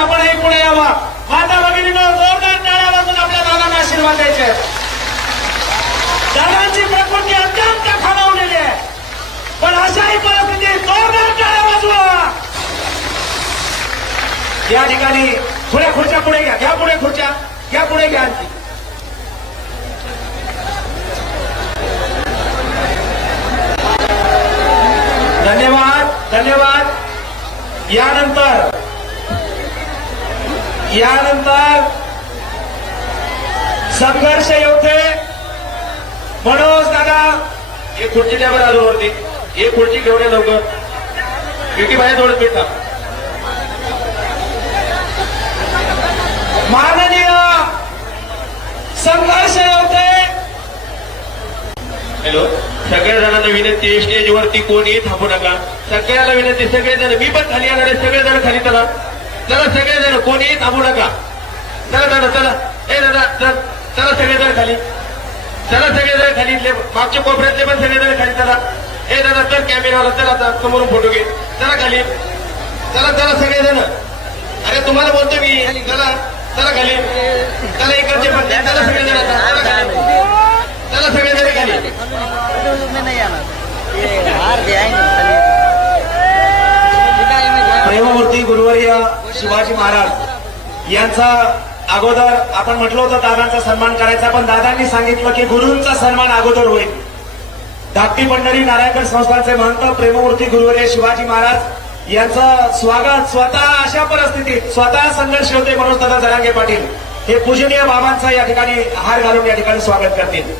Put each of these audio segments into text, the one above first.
आपणही पुढे यावा. माता भगिनींनो, जोरदार टाळ्या वाजून आपल्या दादांना आशीर्वाद द्यायचे. दादांची प्रकृती अत्यंत खालावलेली आहे, पण अशाही परिस्थितीत जोरदार टाळ्या वाजवा. या ठिकाणी थोड्या खुर्च्या पुढे घ्या, घ्या पुढे खुर्च्या, घ्या पुढे घ्या. आणखी धन्यवाद धन्यवाद. यानंतर संघर्ष योद्धे मनोज दादा, एक खुर्ची द्या बरं आजूवरती, एक खुर्ची घेऊन या लवकर. युटी बाहेर थोडं भेटा. माननीय संघर्ष योद्धे, हॅलो, सगळ्या जणांना विनंती, स्टेजवरती कोणी थांबू नका. सगळ्याला विनंती, सगळेजण, मी पण खाली येणार आहे, सगळेजण खाली चला. चला सगळेजण, कोणीही थांबू नका. चला चला चला, ए दादा चला सगळेजण खाली, चला सगळेजण खाली. मागच्या कोपऱ्यातले पण सगळेजण खाली चला. ए दादा चल, कॅमेराला चला, आता समोरून फोटो घे. चला खाली, चला चला सगळेजण. अरे तुम्हाला बोलतो मी, चला चला खाली, चला इकडचे पण, चला सगळेजण, चला खाली, चला सगळेजण खाली. प्रेममूर्ती गुरुवर्य शिवाजी महाराज यांचा अगोदर आपण म्हटलं होतं दादांचा सन्मान करायचा, पण दादांनी सांगितलं की गुरूंचा सन्मान अगोदर होईल. धाकटी पंढरी नारायणगड संस्थानचे महंत प्रेममूर्ती गुरुवर्य शिवाजी महाराज यांचं स्वागत स्वतः अशा परिस्थितीत स्वतः संघर्ष होते मनोज दादा जरांगे पाटील हे पूजनीय बाबांचा या ठिकाणी हार घालून या ठिकाणी स्वागत करतील.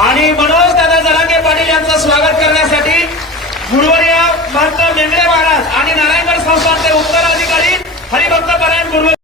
आणि मनोज दादा जरांगे पाटील यांचं स्वागत करण्यासाठी गुरुवर्य महंत मेंगडे महाराज आणि नारायणगड संस्थानचे उत्तराधिकारी हरिभक्त परायण गुरु